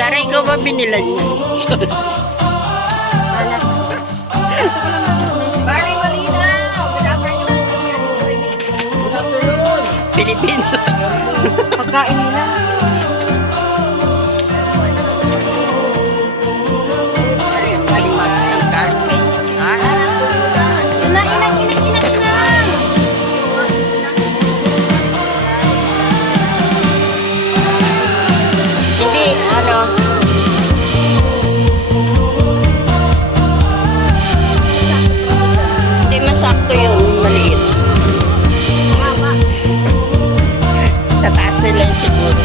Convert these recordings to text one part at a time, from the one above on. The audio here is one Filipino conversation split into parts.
Tara, ikaw ba binilan niya? Barney Molina! Good afternoon! Good afternoon! Philippines. Pagkain nila. Hindi, ano, hindi masakto yun, maliit. Sa taas nila yun siguro.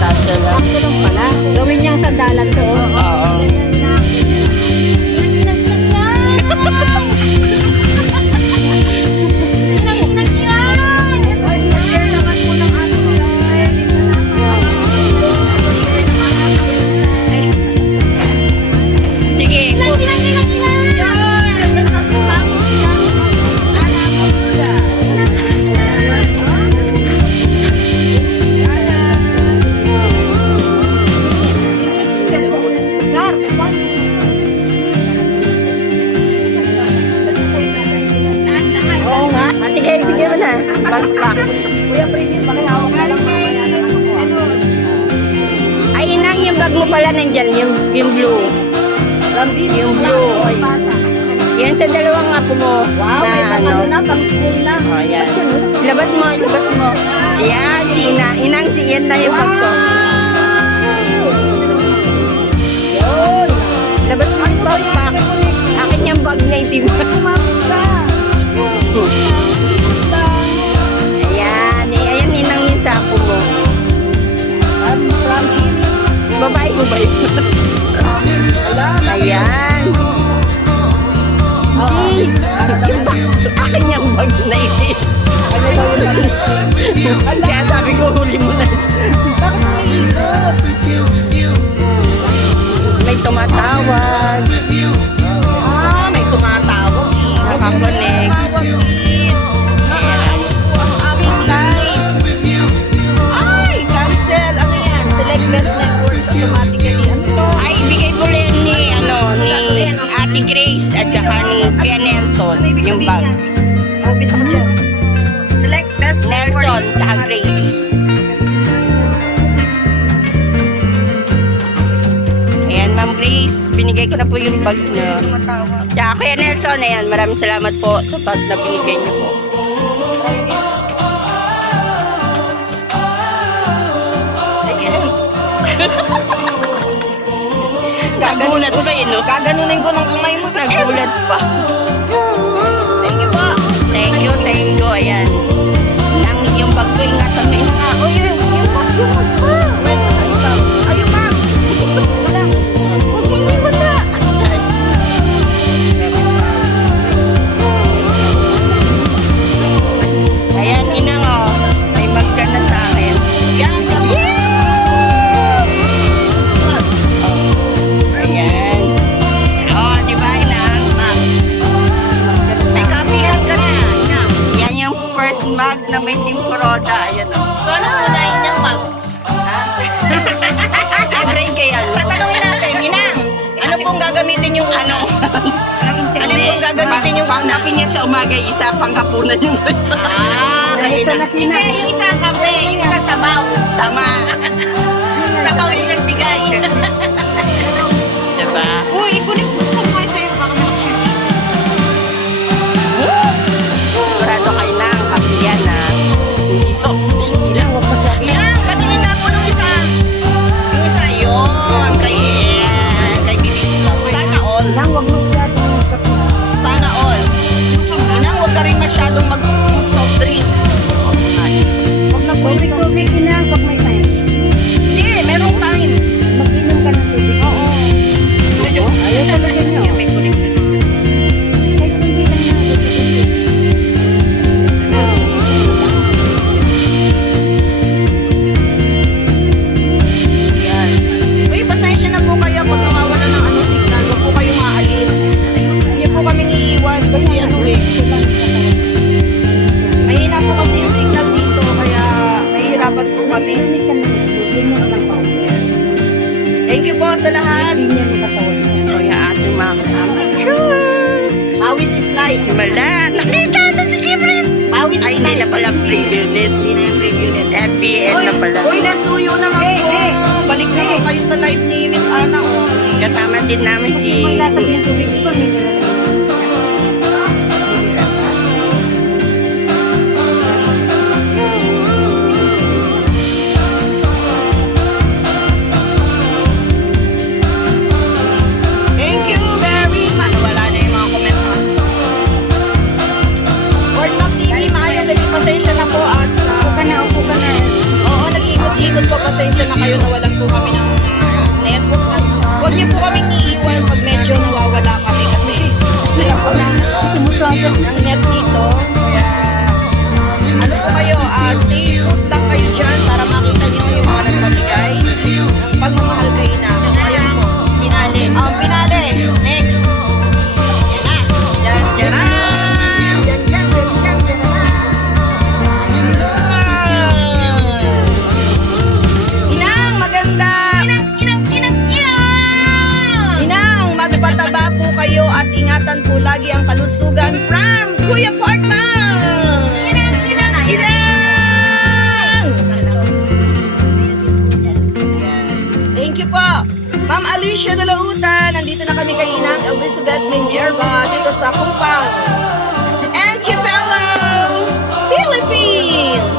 Taas nila. Sakto lang pala. Gawin niyang sandalan to. Oo. Sige, Oo nga. sige, bigyan mo na. Backpack. Kuya Premium, bakit hawak ka lang ano? Ay, inang yung bag mo pala nandyan, yung blue. Yung blue. Yan sa dalawang apo mo. Wow, may ano na, pang school na. Oh, yan. Labas mo, labas mo. Ayan, Sina. Inang, yan na yung bag ko. Yun. Labas mo yung backpack. Akin yung bag na itim. Kumapit ka. Ayan, ayan, inang yun sa apo mo. From Phoenix. Babae mo ba yun? Ayan. Hindi. Akin yung bag na itim. Ano daw yung Kaya sabi ko, huli mo na. bakit may ikot? May tumatawag. May tumatawag. Nakakonect. Nakaano po ang aming live. Ay, cancel. Ano yan? Select best networks automatically. Ano to? Ay, ibigay mo rin ni, ni Ate Grace at saka ni Kuya Nelson Ano ibig yung sabihin bag. yan? Umpisa ko dyan. Select best Nelson networks. at Grace. Ayan, Ma'am Grace, binigay ko na po yung bag niyo. Tumatawag. Tsaka Kuya Nelson, ayan, maraming salamat po sa bag na binigay niyo po. Nagulat ko sa'yo, no? Gaganunin ko ng kamay mo. Nagulat pa. Thank you po. Thank you, thank you. Ayan. Nang yung bag ko, ingatan mo yun. Oh, yung bag pa. Ayun, ma'am. Wala. Huwag mo yung wala. Ayan, inang o. May bag ka na sa akin. Yan. Ayan. O, di ba, inang? May kapihan ka na. Yan. Yan yung first bag na may Team Kuroda. Ayan o. So, ano unahin niyang bag? Siyempre, kaya Tatanungin natin, Inang, ano pong gagamitin yung ano? Ano pong gagamitin yung pang kape niya sa umaga, isa pang hapunan yung ito. Ito na Tina. yung isa kape, yung isa sabaw. Tama. Sabaw yung nagbigay. Diba? Uy, ikunik mo sa mukha sa'yo, baka malaksin. Sigurado kayo na ang kape yan ha. Hindi to. Inang, patingin na ako nung isa. Yung isa, yun. Kay BBC Vlog. Sana all. Lang, wag mo masyadong Sana all. Inang, huwag ka rin masyadong mag-soft drink. Huwag na po. tubig ina pag may time. Hindi, merong time. Mag-inom ka ng tubig. Oo. Ayaw talaga niyo. May connection. Kahit hindi lang na. Yan. Uy, pasensya na po kayo pag nawawala ng ano signal. Huwag po kayo maalis. Hindi po kami iiwan kasi ano eh. Mahina po kasi yung signal dito kaya nahihirapan po kami. sa lahat. Kaya ating mga kasama. Sure! Pawis is life. Wala. Nakita na si Gibrit! Pawis Ay, is hindi life. na pala pre-unit. Hindi na yung preview net. FBN na pala. Uy, nasuyo naman po. Balik naman kayo sa live ni Miss Ana. Kasama din namin si... Thank you very much. Wala na yung mga comment. Word Map TV, maayong gabi. Pasensya na po at... Upo ka na. Oo, nag-ikot-ikot po. Pasensya na kayo. Nawalan po kami ng net. Huwag niyo po kaming iiwan pag medyo nawawala kami kasi wala po ng net dito. Kaya ano po kayo, stay put lang kayo dyan para makita niyo yung mga nagpamigay ng pagmamahal kayo na. Ayun po, pinali. Pinali. Next. Yan na. Yan, yan na. Yan, yan, yan, yan, yan na. Inang, maganda. Inang, magpataba po kayo at ingatan po lagi ang kalusugan from Kuya Portman. Inang. Thank you po. Ma'am Alicia de la Uta, nandito na kami kay Inang Elizabeth Minerva dito sa Kupang. Antipolo, Philippines.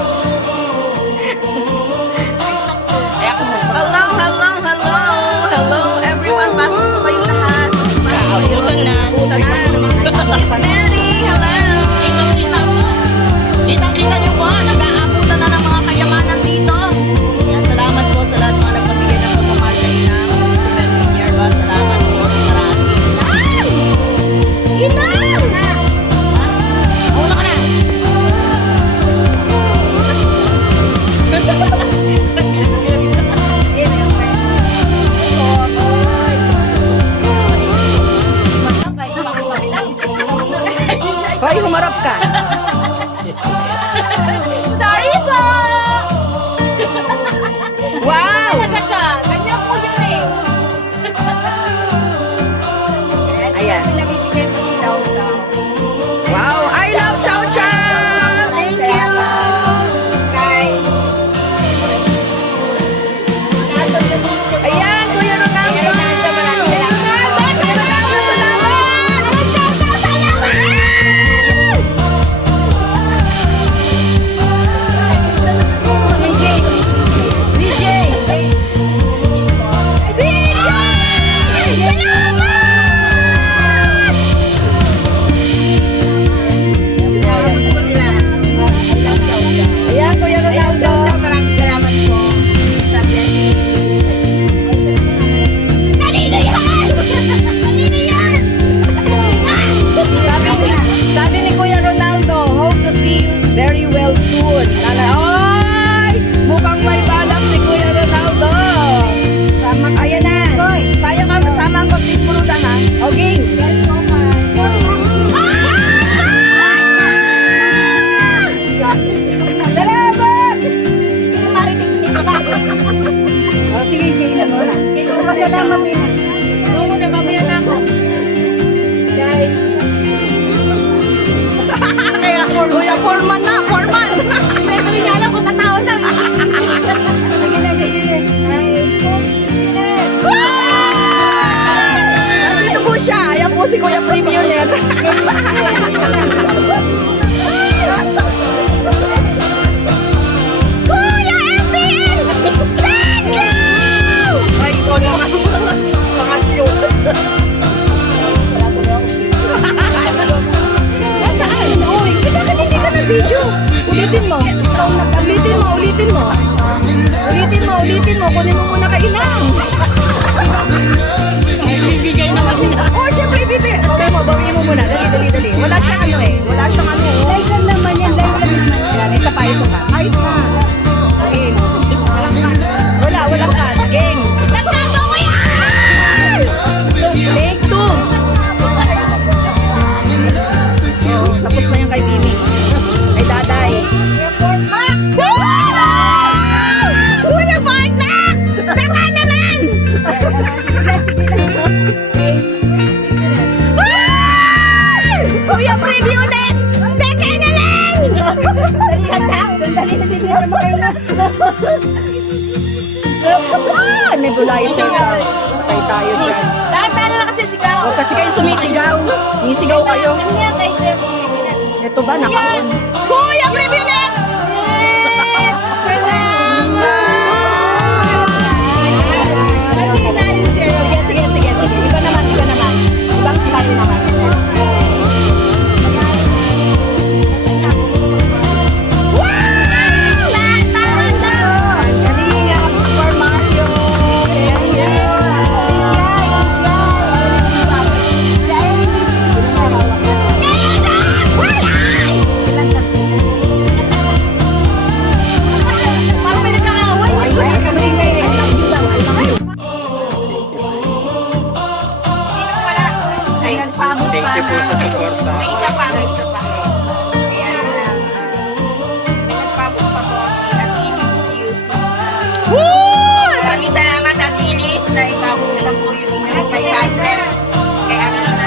Hello, everyone. Pasok po kayong lahat. Utang na. Mary, hello. Kitang-kita niyo po, nag-aabutan na ng mga kayamanan dito. Yan, salamat po sa lahat mga nagpabigay ng pagmamahal kay Inang. Elizabeth Minerva, salamat po sa marami. Inang! Una ka na. Hoy, humarap ka. Sorry po! Wow! Talaga siya. Ganyan po yun eh. Ayan. Nabibigay mo ni Daw. Wow! I love Chow Chow! Thank you! Ayan, Kuya Ronaldo! CJ! Ayan, Kuya Ronaldo! Maraming salamat po. Kanino yan? Kanino yan? Sabi ni Kuya Ronaldo, hope to see you very well soon. Ay! Mukhang may balak si Kuya Ronaldo. Ayan na. Sayang ka, masama ang pagtipulutan ha. Okay. Salamat! Hindi marinig sila. Oh, sige, kayo na muna. Salamat din na. Oo na, mamaya na ako. Kaya, Kuya, Foreman na, Foreman! Hindi niya alam kung tatao siya. Sige na, sige na. Nandito po siya. Ayan po si Kuya Preview net. Kuya Evan! Thank you! Ay, ikaw naman. Mga cute. Nasaan? Uy, bakit hindi ka na video? Ulitin mo. Ulitin mo, ulitin mo. Ulitin mo. Kunin mo muna kay Inang. Bibigay naman sila. Oh, syempre, bibigay. Bawi mo muna. Dali. Wala siya ano. Nebulizer ka. Patay tayo dyan. Lahat-lahat lang kasi sigaw. Huwag kasi kayo sumisigaw. Sumisigaw kayo. Ito ba, naka-on? Kuya, preview net! Sige, sige, sige. Iba naman, iba naman. Ibang style naman. Ang galing ang Super Mario. Thank you. Parang may nagkakaaway. I love you daw, I love you. Ay, Thank you po sa suporta. may isa pa, may isa pa. Ayan, may nagpabot pa po si Atili Hughes. Maraming salamat, Atili, na ipabot na lang po yung inyong 500 kay Atina.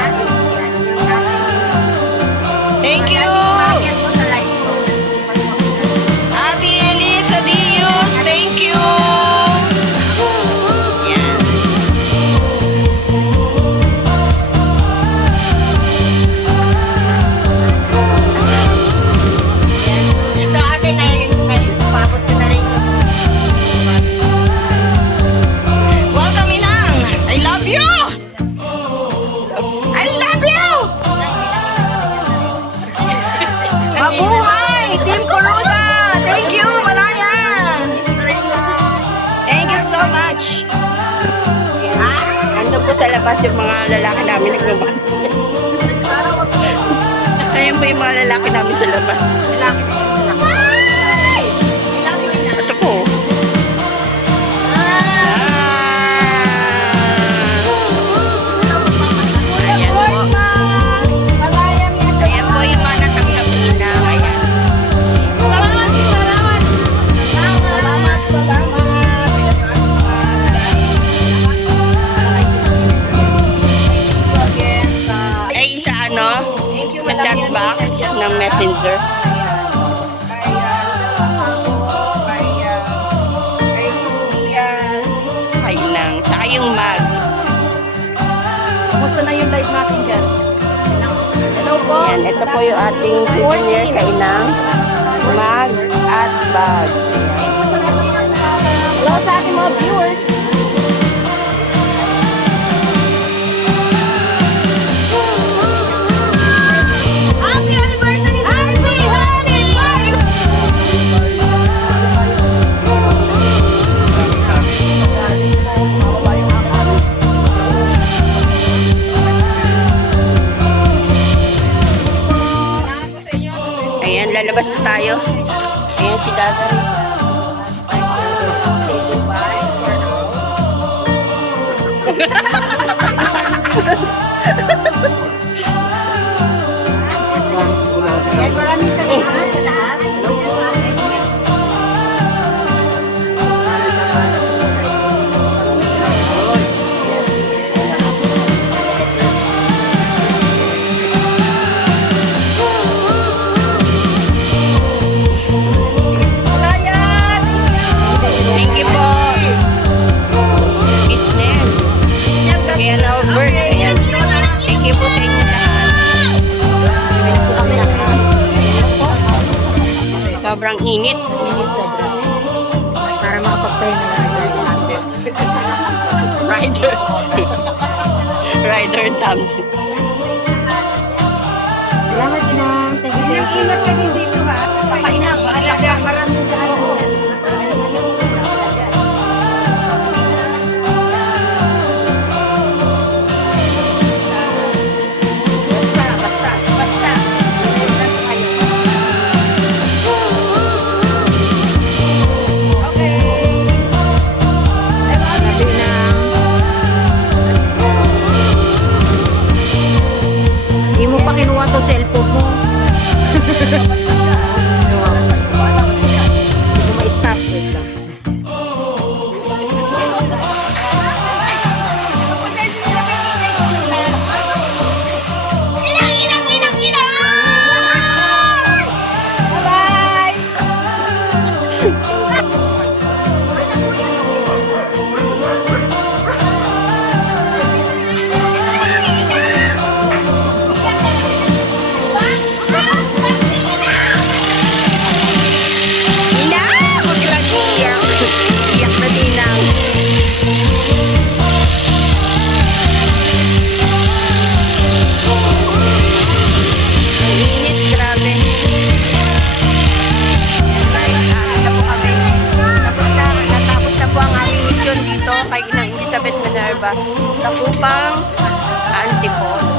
Thank you! Ate Elisa Dios, thank you! Yan. Ito ate, kayo papot ko na rin. Welcome Inang! I love you! I love you! Mabuhay! Team Kuruda! Thank you, Malaya! Thank you so much! Ando po sa labas yung mga lalaki namin nagbabas. Ayun po yung mga lalaki namin sa labas. Lalaki. Ito po. Ayan po. Ayan po yung mga nasa kabina. Ayan. Ay, sa ano? Sa chat box ng messenger. Ayun lang. Saka yung mag. Kamusta na yung live natin dyan? Hello po. Yan, ito po yung ating souvenir kainang mag at bag. Hello sa ating mga viewers. Happy anniversary! Happy anniversary! Ayan, lalabas na tayo. Ayan si Dada. Maraming salamat sa lahat. Thank you po. Business. Kaya Albert. Ayan. Thank you po sa inyo lahat. Sobrang init. Para makapagpahinga na. Rider. Rider tumbling. Salamat, Inang. Thank you. Ingat ka din dito, ha? Pakainang. Maraming salamat. Basta. Hindi mo pa kinuha to cellphone mo. Sa Kupang Antipolo.